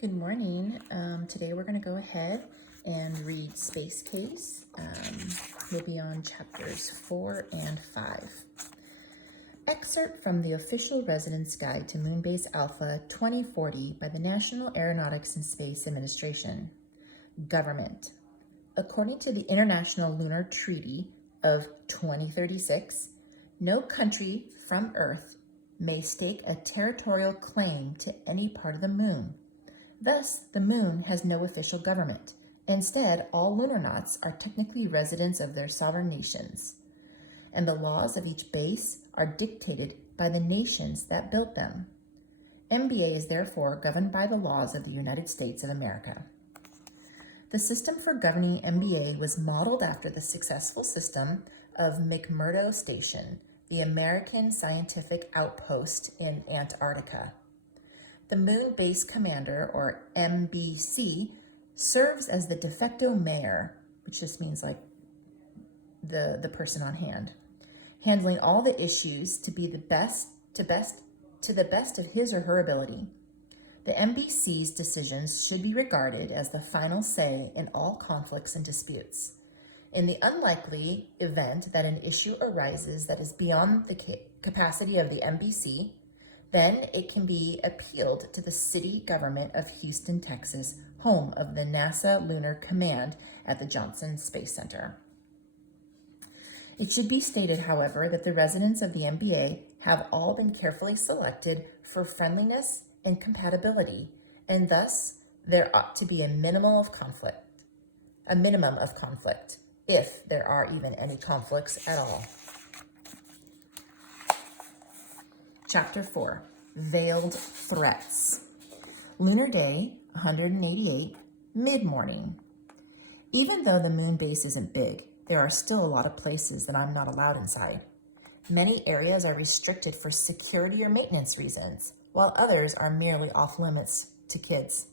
Good morning. Today we're going to go ahead and read Space Case. We'll be on chapters 4 and 5. Excerpt from the Official Residence Guide to Moonbase Alpha 2040 by the National Aeronautics and Space Administration. Government. According to the International Lunar Treaty of 2036, no country from Earth may stake a territorial claim to any part of the moon. Thus, the moon has no official government. Instead, all lunarnauts are technically residents of their sovereign nations, and the laws of each base are dictated by the nations that built them. MBA is therefore governed by the laws of the United States of America. The system for governing MBA was modeled after the successful system of McMurdo Station, the American scientific outpost in Antarctica. The Moon Base Commander, or MBC, serves as the de facto mayor, which just means like the person on hand, handling all the issues to the best of his or her ability. The MBC's decisions should be regarded as the final say in all conflicts and disputes. In the unlikely event that an issue arises that is beyond the capacity of the MBC, then it can be appealed to the city government of Houston, Texas, home of the NASA Lunar Command at the Johnson Space Center. It should be stated, however, that the residents of the MBA have all been carefully selected for friendliness and compatibility, and thus there ought to be a minimum of conflict, if there are even any conflicts at all. Chapter 4, Veiled Threats. Lunar Day 188, mid-morning. Even though the moon base isn't big, there are still a lot of places that I'm not allowed inside. Many areas are restricted for security or maintenance reasons, while others are merely off limits to kids.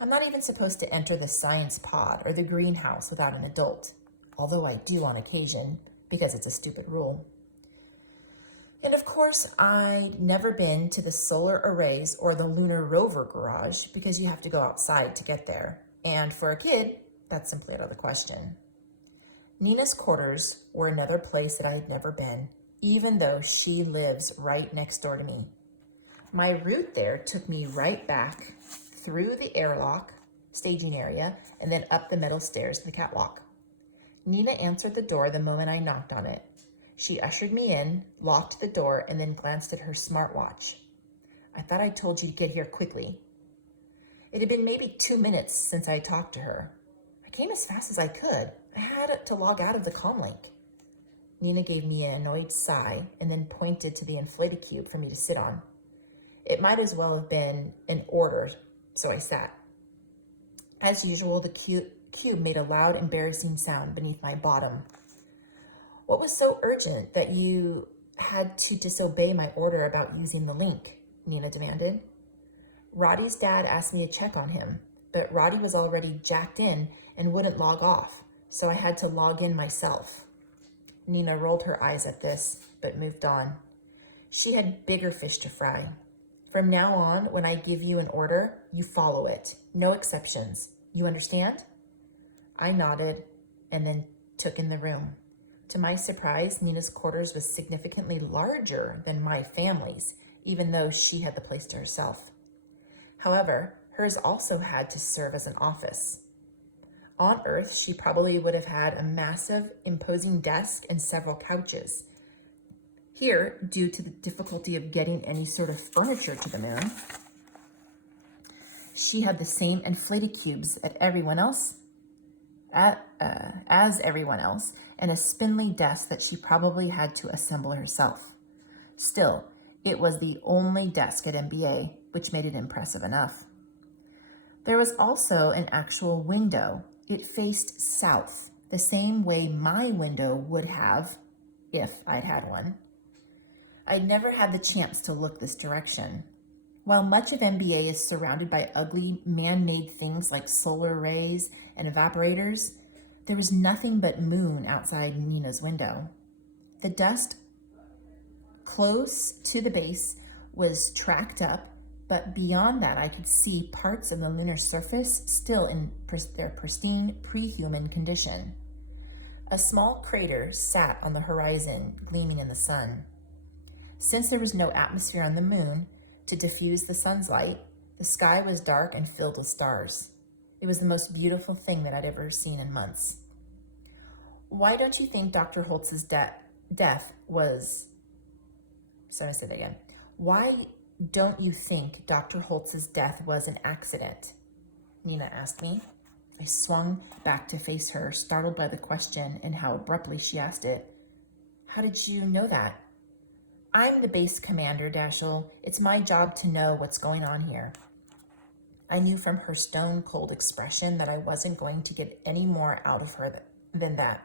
I'm not even supposed to enter the science pod or the greenhouse without an adult, although I do on occasion because it's a stupid rule. And of course, I'd never been to the solar arrays or the lunar rover garage because you have to go outside to get there. And for a kid, that's simply out of the question. Nina's quarters were another place that I had never been, even though she lives right next door to me. My route there took me right back through the airlock staging area and then up the metal stairs to the catwalk. Nina answered the door the moment I knocked on it. She ushered me in, locked the door, and then glanced at her smartwatch. I thought I told you to get here quickly. It had been maybe 2 minutes since I talked to her. I came as fast as I could. I had to log out of the comlink. Nina gave me an annoyed sigh and then pointed to the inflated cube for me to sit on. It might as well have been an order, so I sat. As usual, the cube made a loud, embarrassing sound beneath my bottom. What was so urgent that you had to disobey my order about using the link? Nina demanded. Roddy's dad asked me to check on him, but Roddy was already jacked in and wouldn't log off, so I had to log in myself. Nina rolled her eyes at this, but moved on. She had bigger fish to fry. From now on, when I give you an order, you follow it. No exceptions. You understand? I nodded and then took in the room. To my surprise, Nina's quarters was significantly larger than my family's, even though she had the place to herself. However, hers also had to serve as an office. On Earth, she probably would have had a massive, imposing desk and several couches. Here, due to the difficulty of getting any sort of furniture to the moon, she had the same inflated cubes as everyone else, and a spindly desk that she probably had to assemble herself. Still, it was the only desk at MBA, which made it impressive enough. There was also an actual window. It faced south, the same way my window would have if I'd had one. I'd never had the chance to look this direction. While much of MBA is surrounded by ugly man-made things like solar arrays and evaporators, there was nothing but moon outside Nina's window. The dust close to the base was tracked up but beyond that, I could see parts of the lunar surface still in their pristine pre-human condition. A small crater sat on the horizon, gleaming in the sun. Since there was no atmosphere on the moon to diffuse the sun's light, the sky was dark and filled with stars. It was the most beautiful thing that I'd ever seen in months. Why don't you think Dr. Holtz's death was... So I said it again. Why don't you think Dr. Holtz's death was an accident? Nina asked me. I swung back to face her, startled by the question and how abruptly she asked it. How did you know that? I'm the base commander, Dashiell. It's my job to know what's going on here. I knew from her stone-cold expression that I wasn't going to get any more out of her than that.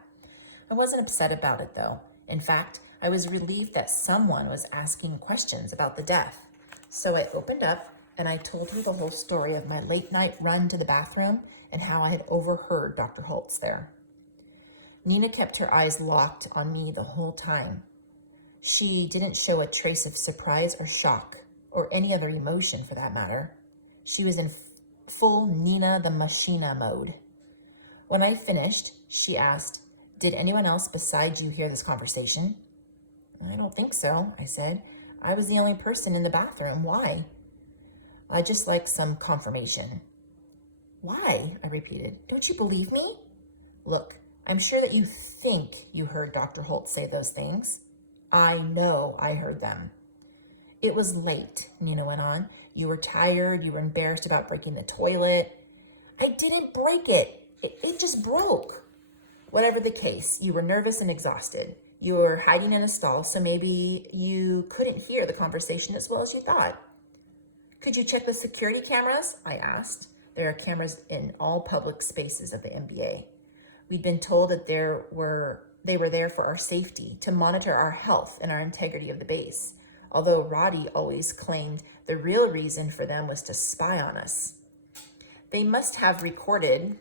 I wasn't upset about it, though. In fact, I was relieved that someone was asking questions about the death. So I opened up and I told her the whole story of my late-night run to the bathroom and how I had overheard Dr. Holtz there. Nina kept her eyes locked on me the whole time. She didn't show a trace of surprise or shock, or any other emotion for that matter. She was in full Nina the Machina mode. When I finished, she asked, "Did anyone else besides you hear this conversation?" "I don't think so," I said. "I was the only person in the bathroom. Why?" "I just like some confirmation." "Why?" I repeated. "Don't you believe me?" "Look, I'm sure that you think you heard Dr. Holtz say those things. I know I heard them." "It was late," Nina went on. "You were tired. You were embarrassed about breaking the toilet." "I didn't break it. It just broke." "Whatever the case, you were nervous and exhausted. You were hiding in a stall, so maybe you couldn't hear the conversation as well as you thought." "Could you check the security cameras?" I asked. There are cameras in all public spaces of the MBA. We'd been told that they were there for our safety, to monitor our health and our integrity of the base, although Roddy always claimed the real reason for them was to spy on us. "They must have recorded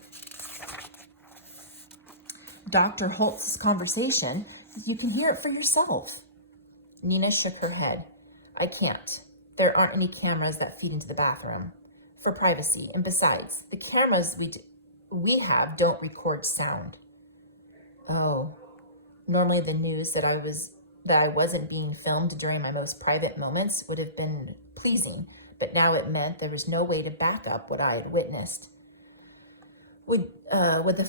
Dr. Holtz's conversation. You can hear it for yourself." Nina shook her head. "I can't. There aren't any cameras that feed into the bathroom for privacy. And besides, the cameras we have don't record sound." "Oh." Normally the news that I wasn't being filmed during my most private moments would have been pleasing, but now it meant there was no way to back up what I had witnessed. Would the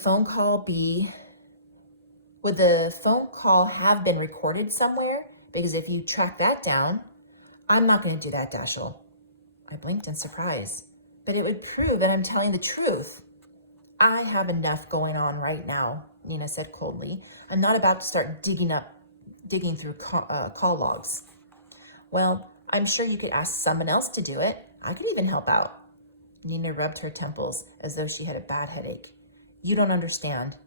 phone call have been recorded somewhere? Because if you track that down... "I'm not going to do that, Dashiell." I blinked in surprise. "But it would prove that I'm telling the truth." "I have enough going on right now," Nina said coldly. "I'm not about to start digging through call logs." "Well, I'm sure you could ask someone else to do it. I could even help out." Nina rubbed her temples as though she had a bad headache. "You don't understand.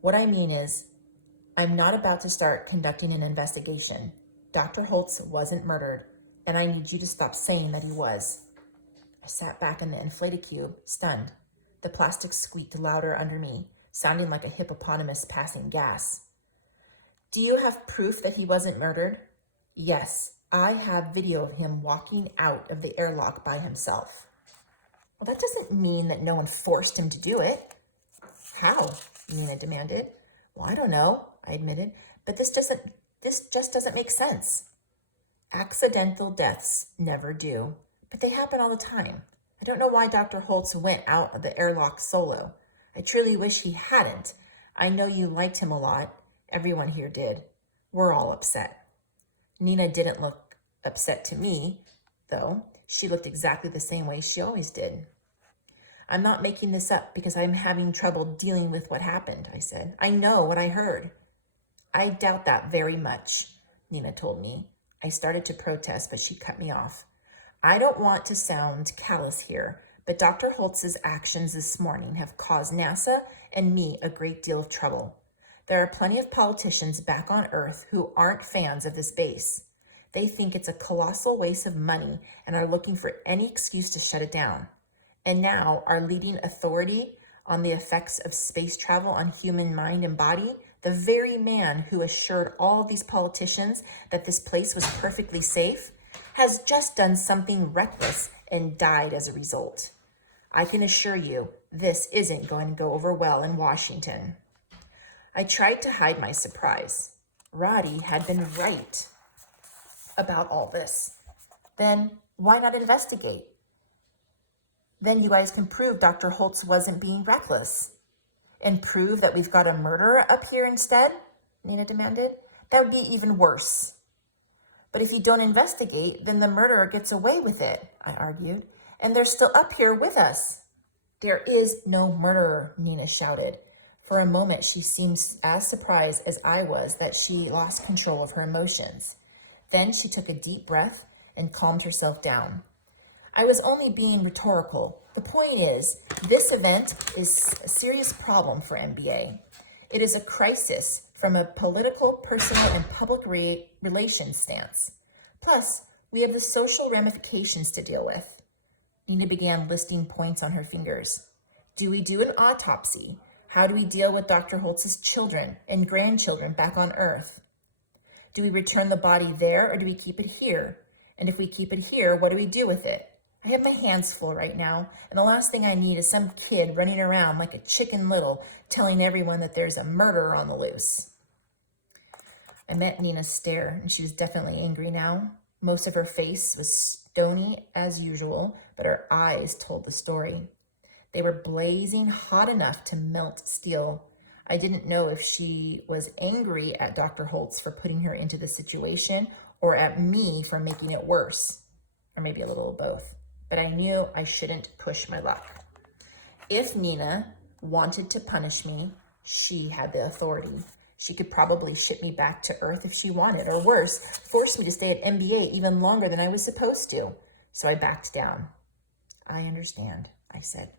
What I mean is, I'm not about to start conducting an investigation. Dr. Holtz wasn't murdered, and I need you to stop saying that he was." I sat back in the inflated cube, stunned. The plastic squeaked louder under me, sounding like a hippopotamus passing gas. "Do you have proof that he wasn't murdered?" "Yes, I have video of him walking out of the airlock by himself." "Well, that doesn't mean that no one forced him to do it." "How?" Nina demanded. "Well, I don't know," I admitted, "but this just doesn't make sense." "Accidental deaths never do, but they happen all the time. I don't know why Dr. Holtz went out of the airlock solo. I truly wish he hadn't. I know you liked him a lot. Everyone here did. We're all upset." Nina didn't look upset to me, though. She looked exactly the same way she always did. "I'm not making this up because I'm having trouble dealing with what happened," I said. "I know what I heard." "I doubt that very much," Nina told me. I started to protest, but she cut me off. "I don't want to sound callous here, but Dr. Holtz's actions this morning have caused NASA and me a great deal of trouble. There are plenty of politicians back on Earth who aren't fans of this base. They think it's a colossal waste of money and are looking for any excuse to shut it down. And now our leading authority on the effects of space travel on human mind and body, the very man who assured all of these politicians that this place was perfectly safe, has just done something reckless and died as a result. I can assure you this isn't going to go over well in Washington. I tried to hide my surprise. Roddy had been right about all this. Then why not investigate? Then you guys can prove Dr. Holtz wasn't being reckless. And prove that we've got a murderer up here instead, Nina demanded. That would be even worse. But if you don't investigate, then the murderer gets away with it, I argued. And they're still up here with us. There is no murderer, Nina shouted. For a moment, she seemed as surprised as I was that she lost control of her emotions. Then she took a deep breath and calmed herself down. I was only being rhetorical. The point is, this event is a serious problem for MBA. It is a crisis from a political, personal, and public relations stance. Plus, we have the social ramifications to deal with. Nina began listing points on her fingers. Do we do an autopsy? How do we deal with Dr. Holtz's children and grandchildren back on Earth? Do we return the body there or do we keep it here? And if we keep it here, what do we do with it? I have my hands full right now, and the last thing I need is some kid running around like a Chicken Little telling everyone that there's a murderer on the loose. I met Nina's stare, and she was definitely angry now. Most of her face was stony as usual, but her eyes told the story. They were blazing hot enough to melt steel. I didn't know if she was angry at Dr. Holtz for putting her into the situation or at me for making it worse, or maybe a little of both. But I knew I shouldn't push my luck. If Nina wanted to punish me, she had the authority. She could probably ship me back to Earth if she wanted, or worse, force me to stay at MBA even longer than I was supposed to. So I backed down. I understand, I said.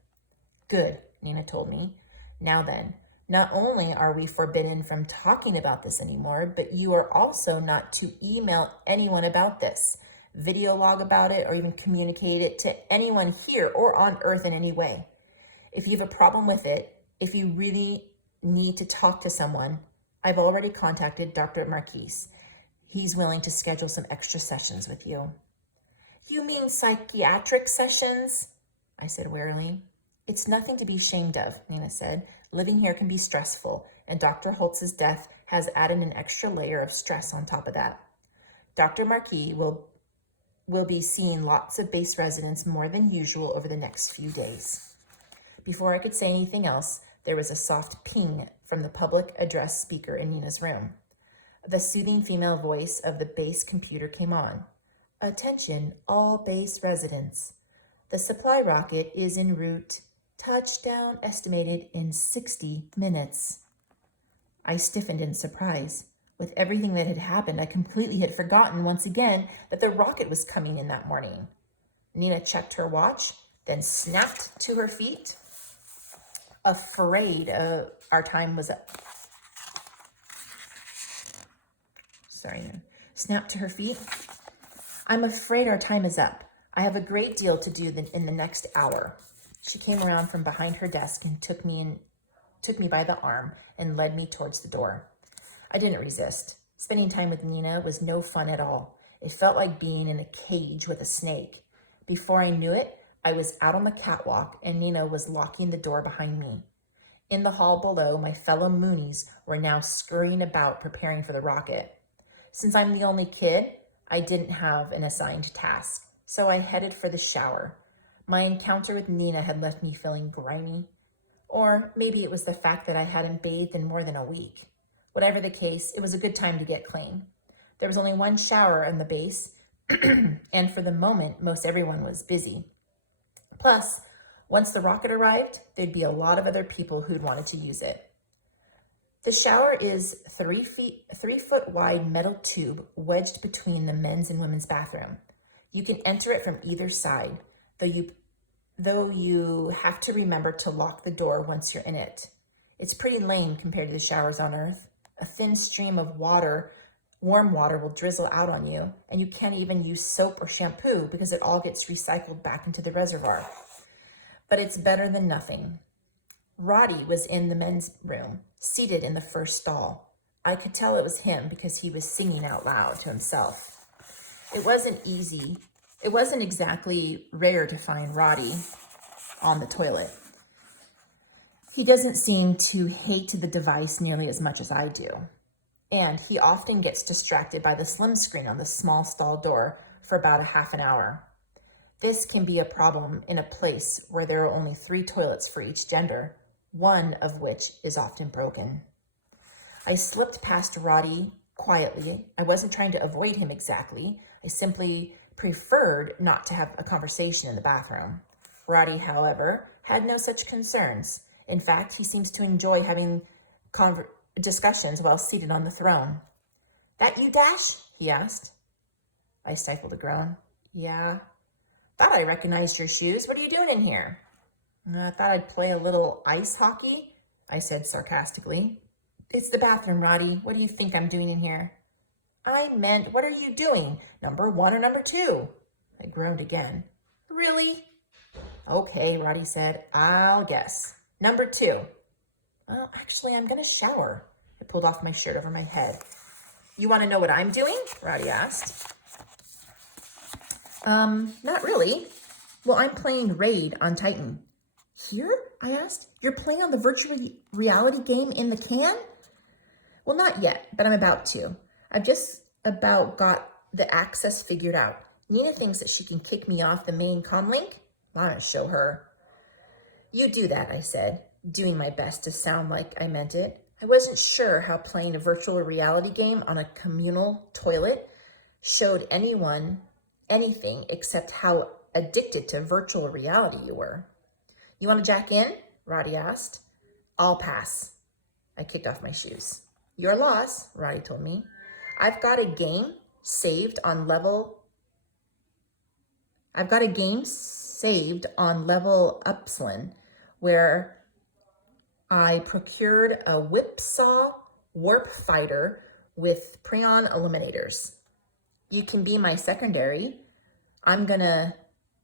Good, Nina told me. Now then, not only are we forbidden from talking about this anymore, but you are also not to email anyone about this, video log about it, or even communicate it to anyone here or on Earth in any way. If you have a problem with it, if you really need to talk to someone, I've already contacted Dr. Marquise. He's willing to schedule some extra sessions with you. You mean psychiatric sessions? I said wearily. It's nothing to be ashamed of, Nina said. Living here can be stressful, and Dr. Holtz's death has added an extra layer of stress on top of that. Dr. Marquis will be seeing lots of base residents more than usual over the next few days. Before I could say anything else, there was a soft ping from the public address speaker in Nina's room. The soothing female voice of the base computer came on. Attention, all base residents. The supply rocket is en route. Touchdown estimated in 60 minutes. I stiffened in surprise. With everything that had happened, I completely had forgotten once again that the rocket was coming in that morning. Nina checked her watch, then snapped to her feet, afraid our time was up. Snapped to her feet. I'm afraid our time is up. I have a great deal to do in the next hour. She came around from behind her desk and took me by the arm and led me towards the door. I didn't resist. Spending time with Nina was no fun at all. It felt like being in a cage with a snake. Before I knew it, I was out on the catwalk and Nina was locking the door behind me. In the hall below, my fellow Moonies were now scurrying about preparing for the rocket. Since I'm the only kid, I didn't have an assigned task, so I headed for the shower. My encounter with Nina had left me feeling grimy, or maybe it was the fact that I hadn't bathed in more than a week. Whatever the case, it was a good time to get clean. There was only one shower in the base, and for the moment, most everyone was busy. Plus, once the rocket arrived, there'd be a lot of other people who'd wanted to use it. The shower is 3 foot wide metal tube wedged between the men's and women's bathroom. You can enter it from either side, though you have to remember to lock the door once you're in it. It's pretty lame compared to the showers on Earth. A thin stream of warm water will drizzle out on you, and you can't even use soap or shampoo because it all gets recycled back into the reservoir. But it's better than nothing. Roddy was in the men's room, seated in the first stall. I could tell it was him because he was singing out loud to himself. It wasn't easy. It wasn't exactly rare to find Roddy on the toilet. He doesn't seem to hate the device nearly as much as I do. And he often gets distracted by the slim screen on the small stall door for about a half an hour. This can be a problem in a place where there are only 3 toilets for each gender, one of which is often broken. I slipped past Roddy quietly. I wasn't trying to avoid him exactly. I simply preferred not to have a conversation in the bathroom. Roddy, however, had no such concerns. In fact, he seems to enjoy having discussions while seated on the throne. "That you, Dash?" he asked. I stifled a groan. "Yeah. Thought I recognized your shoes. What are you doing in here?" "I thought I'd play a little ice hockey," I said sarcastically. "It's the bathroom, Roddy. What do you think I'm doing in here?" "I meant, what are you doing? Number 1 or number 2? I groaned again. "Really?" "Okay," Roddy said. "I'll guess. Number 2. "Well, actually, I'm going to shower." I pulled off my shirt over my head. "You want to know what I'm doing?" Roddy asked. Not really." "Well, I'm playing Raid on Titan." "Here?" I asked. "You're playing on the virtual reality game in the can?" "Well, not yet, but I'm about to. I've just about got the access figured out. Nina thinks that she can kick me off the main comm link. I'm going to show her." "You do that," I said, doing my best to sound like I meant it. I wasn't sure how playing a virtual reality game on a communal toilet showed anyone anything except how addicted to virtual reality you were. "You want to jack in?" Roddy asked. "I'll pass." I kicked off my shoes. "Your loss," Roddy told me. I've got a game saved on level Upsilon where I procured a whipsaw warp fighter with prion illuminators. You can be my secondary. I'm gonna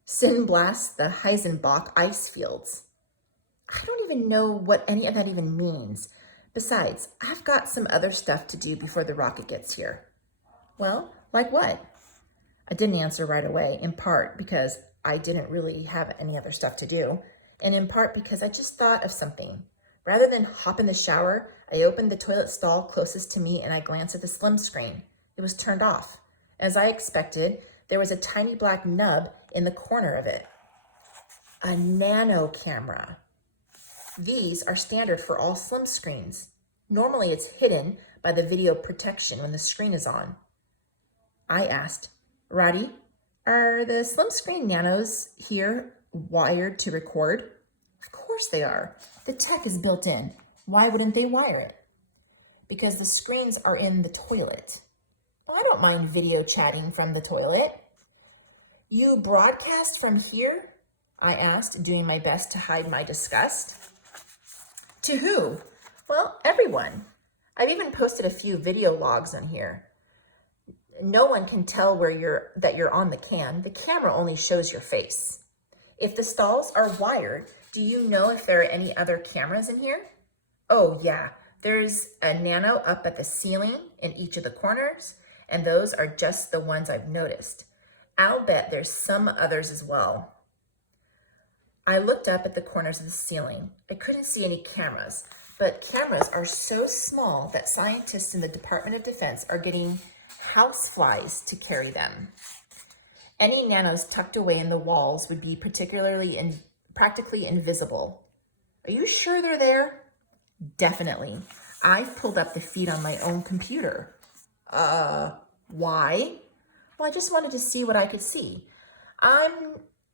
sin blast the Heisenbach ice fields. I don't even know what any of that even means. Besides, I've got some other stuff to do before the rocket gets here. "Well, like what?" I didn't answer right away, in part because I didn't really have any other stuff to do, and in part because I just thought of something. Rather than hop in the shower, I opened the toilet stall closest to me and I glanced at the slim screen. It was turned off. As I expected, there was a tiny black nub in the corner of it. A nano camera. These are standard for all slim screens. Normally it's hidden by the video protection when the screen is on. I asked, "Roddy, are the slim screen nanos here wired to record?" "Of course they are. The tech is built in. Why wouldn't they wire it?" "Because the screens are in the toilet." "Well, I don't mind video chatting from the toilet." "You broadcast from here?" I asked, doing my best to hide my disgust. "To who?" "Well, everyone. I've even posted a few video logs on here. No one can tell that you're on the can. The camera only shows your face. If the stalls are wired, do you know if there are any other cameras in here?" "Oh, yeah. There's a nano up at the ceiling in each of the corners, and those are just the ones I've noticed. I'll bet there's some others as well." I looked up at the corners of the ceiling. I couldn't see any cameras, but cameras are so small that scientists in the Department of Defense are getting houseflies to carry them. Any nanos tucked away in the walls would be practically invisible. "Are you sure they're there?" "Definitely. I've pulled up the feed on my own computer." Why?" "Well, I just wanted to see what I could see.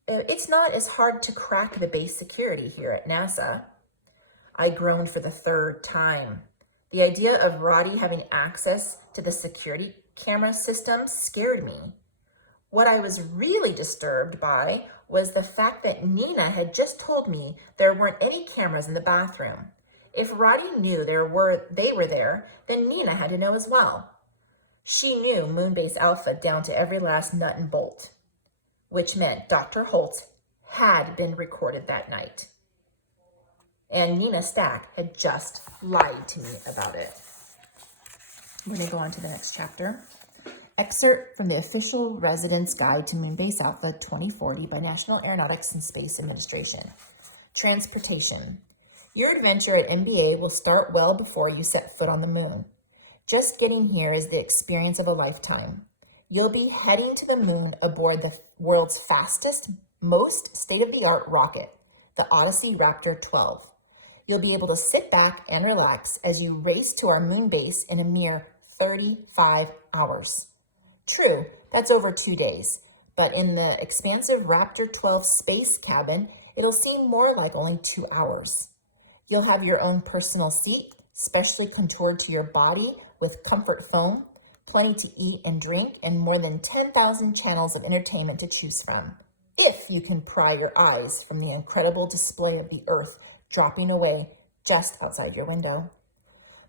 It's not as hard to crack the base security here at NASA." I groaned for the 3rd time. The idea of Roddy having access to the security camera system scared me. What I was really disturbed by was the fact that Nina had just told me there weren't any cameras in the bathroom. If Roddy knew they were there, then Nina had to know as well. She knew Moonbase Alpha down to every last nut and bolt, which meant Dr. Holt had been recorded that night. And Nina Stack had just lied to me about it. We're going to go on to the next chapter. Excerpt from the Official Residence Guide to Moonbase Alpha 2040 by National Aeronautics and Space Administration. Transportation. Your adventure at MBA will start well before you set foot on the moon. Just getting here is the experience of a lifetime. You'll be heading to the moon aboard the world's fastest, most state-of-the-art rocket, the Odyssey Raptor 12. You'll be able to sit back and relax as you race to our moon base in a mere 35 hours. True, that's over 2 days, but in the expansive Raptor 12 space cabin, it'll seem more like only 2 hours. You'll have your own personal seat, specially contoured to your body with comfort foam, plenty to eat and drink, and more than 10,000 channels of entertainment to choose from, if you can pry your eyes from the incredible display of the Earth dropping away just outside your window.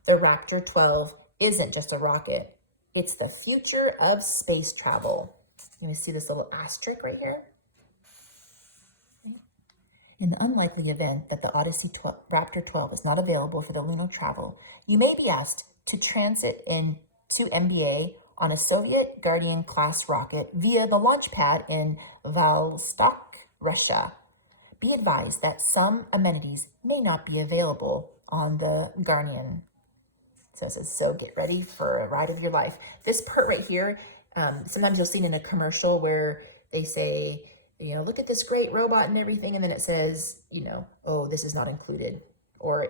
The Raptor 12 isn't just a rocket. It's the future of space travel. You see this little asterisk right here? In the unlikely event that the Odyssey Raptor 12 is not available for the lunar travel, you may be asked to transit into MBA on a Soviet Guardian-class rocket via the launch pad in Vostok, Russia. Be advised that some amenities may not be available on the Guardian. So it says, so get ready for a ride of your life. This part right here, sometimes you'll see it in a commercial where they say, look at this great robot and everything. And then it says, oh, this is not included. Or,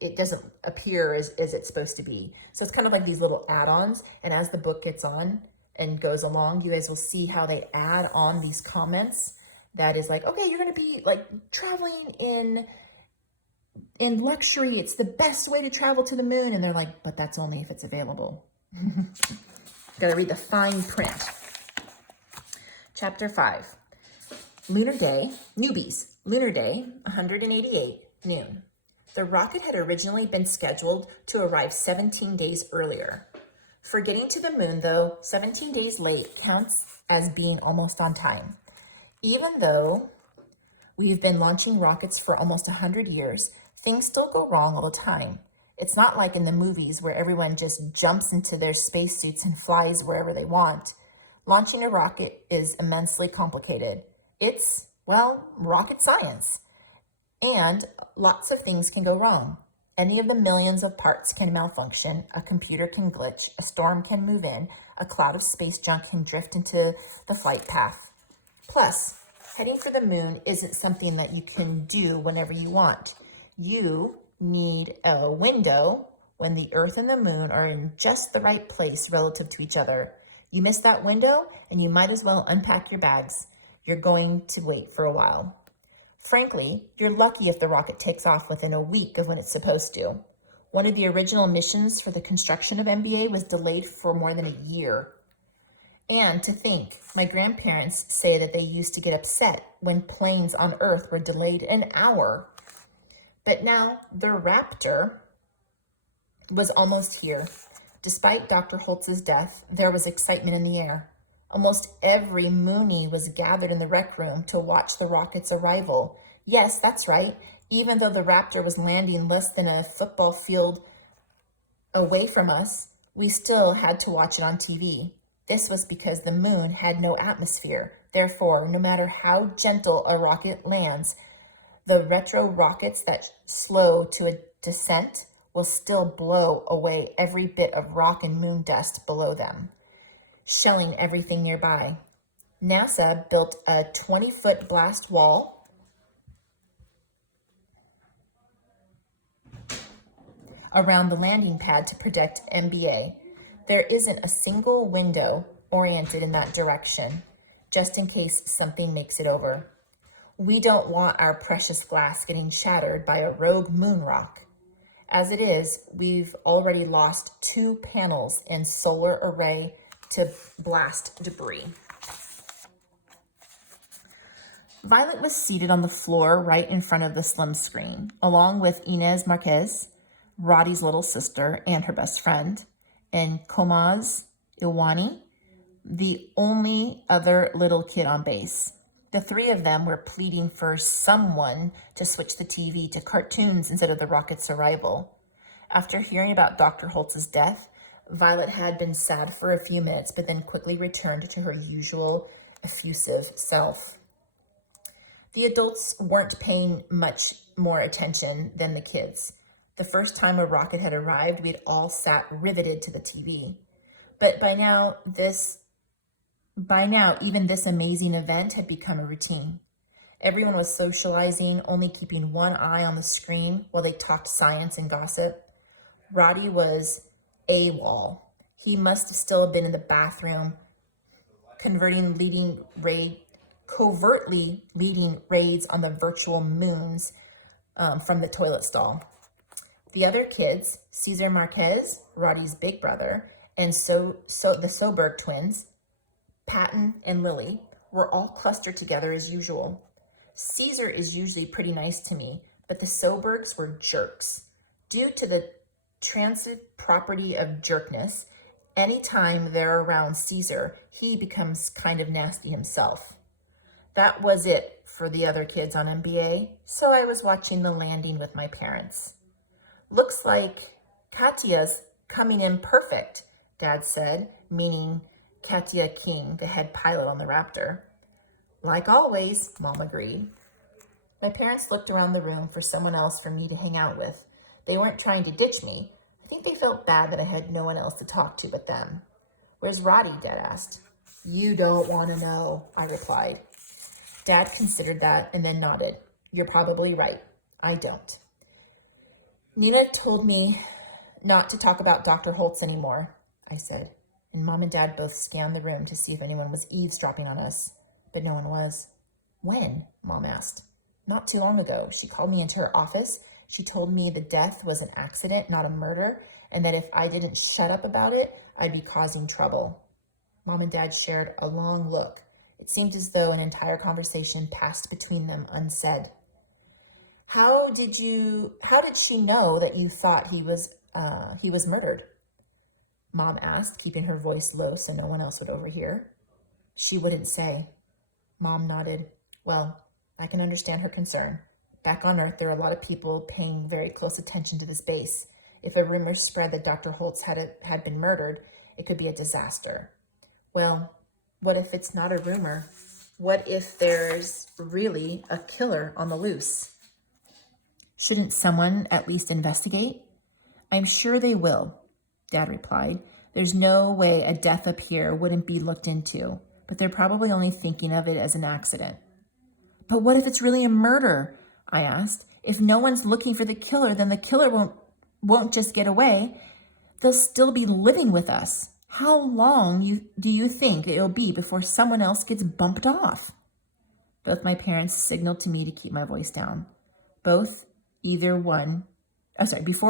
it doesn't appear as it's supposed to be. So it's kind of like these little add-ons. And as the book gets on and goes along, you guys will see how they add on these comments. That is like, okay, you're going to be like traveling in luxury. It's the best way to travel to the moon. And they're like, but that's only if it's available. Got to read the fine print. Chapter 5. Lunar Day, newbies. Lunar Day, 188, noon. The rocket had originally been scheduled to arrive 17 days earlier. For getting to the moon, though, 17 days late counts as being almost on time. Even though we've been launching rockets for almost 100 years, things still go wrong all the time. It's not like in the movies where everyone just jumps into their spacesuits and flies wherever they want. Launching a rocket is immensely complicated. It's, rocket science. And lots of things can go wrong. Any of the millions of parts can malfunction, a computer can glitch, a storm can move in, a cloud of space junk can drift into the flight path. Plus, heading for the moon isn't something that you can do whenever you want. You need a window when the Earth and the moon are in just the right place relative to each other. You miss that window, and you might as well unpack your bags. You're going to wait for a while. Frankly, you're lucky if the rocket takes off within a week of when it's supposed to. One of the original missions for the construction of MBA was delayed for more than a year. And to think, my grandparents say that they used to get upset when planes on Earth were delayed an hour. But now the Raptor was almost here. Despite Dr. Holtz's death, there was excitement in the air. Almost every Moonie was gathered in the rec room to watch the rocket's arrival. Yes, that's right. Even though the Raptor was landing less than a football field away from us, we still had to watch it on TV. This was because the moon had no atmosphere. Therefore, no matter how gentle a rocket lands, the retro rockets that slow to a descent will still blow away every bit of rock and moon dust below them, shelling everything nearby. NASA built a 20-foot blast wall around the landing pad to protect MBA. There isn't a single window oriented in that direction, just in case something makes it over. We don't want our precious glass getting shattered by a rogue moon rock. As it is, we've already lost 2 panels in solar array to blast debris. Violet was seated on the floor right in front of the slim screen, along with Inez Marquez, Roddy's little sister and her best friend, and Komaz Iwani, the only other little kid on base. The 3 of them were pleading for someone to switch the TV to cartoons instead of the rocket's arrival. After hearing about Dr. Holtz's death, Violet had been sad for a few minutes, but then quickly returned to her usual effusive self. The adults weren't paying much more attention than the kids. The first time a rocket had arrived, we had all sat riveted to the TV. But by now, even this amazing event had become a routine. Everyone was socializing, only keeping one eye on the screen while they talked science and gossip. Roddy was AWOL. He must have still been in the bathroom, covertly leading raids on the virtual moons from the toilet stall. The other kids, Cesar Marquez, Roddy's big brother, and the Soberg twins, Patton and Lily, were all clustered together as usual. Cesar is usually pretty nice to me, but the Sobergs were jerks. Due to the transitive property of jerkness, anytime they're around Cesar, he becomes kind of nasty himself. That was it for the other kids on MBA, so I was watching the landing with my parents. Looks like Katya's coming in perfect, Dad said, meaning Katya King, the head pilot on the Raptor. Like always, Mom agreed. My parents looked around the room for someone else for me to hang out with. They weren't trying to ditch me. I think they felt bad that I had no one else to talk to but them. Where's Roddy? Dad asked. You don't want to know, I replied. Dad considered that and then nodded. You're probably right. I don't. Nina told me not to talk about Dr. Holtz anymore, I said, and Mom and Dad both scanned the room to see if anyone was eavesdropping on us, but no one was. When? Mom asked. Not too long ago. She called me into her office. She told me the death was an accident, not a murder, and that if I didn't shut up about it, I'd be causing trouble. Mom and Dad shared a long look. It seemed as though an entire conversation passed between them unsaid. How did she know that you thought he was murdered? Mom asked, keeping her voice low so no one else would overhear. She wouldn't say. Mom nodded. Well, I can understand her concern. Back on Earth, there are a lot of people paying very close attention to this base. If a rumor spread that Dr. Holtz had been murdered, it could be a disaster. Well, what if it's not a rumor? What if there's really a killer on the loose? Shouldn't someone at least investigate? I'm sure they will, Dad replied. There's no way a death up here wouldn't be looked into, but they're probably only thinking of it as an accident. But what if it's really a murder? I asked. If no one's looking for the killer, then the killer won't just get away. They'll still be living with us. How long do you think it'll be before someone else gets bumped off? Both my parents signaled to me to keep my voice down. Before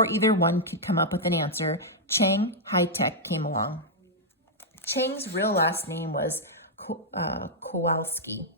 either one could come up with an answer, Chang High-Tech came along. Chang's real last name was Kowalski.